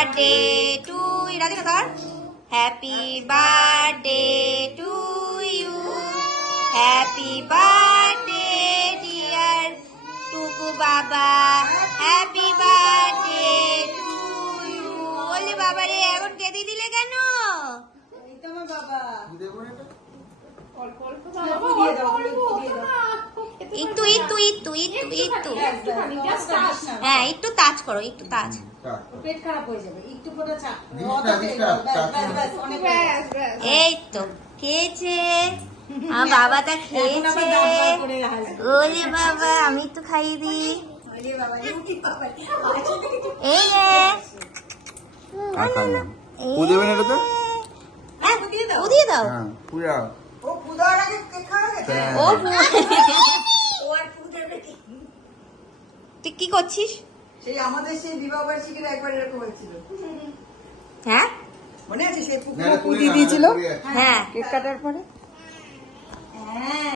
Birthday to you, Radhika ধর। Happy birthday to you, happy birthday dear Tuku বাবা, happy birthday to you. বলে বাবা রে, এখন কেঁদে দিলে কেন? একটু একটু একটু একটু একটু, হ্যাঁ একটু টাচ করো, একটু টাচ। পেট খারাপ হয়ে যাবে, একটু করে চা। এই তো খেয়েছে আমার বাবাটা, খেয়েছে। ওলে বাবা, আমি একটু খাইয়ে দিই। এই উদিয়ে দাও। ও তুই কি করছিস? সেই আমাদের সেই বিবাহ বার্ষিকীর একবার এরকম হয়েছিল, হ্যাঁ মনে আছে? সেই পুকুরে দিয়েছিল হ্যাঁ কেক কাটার পরে। হ্যাঁ।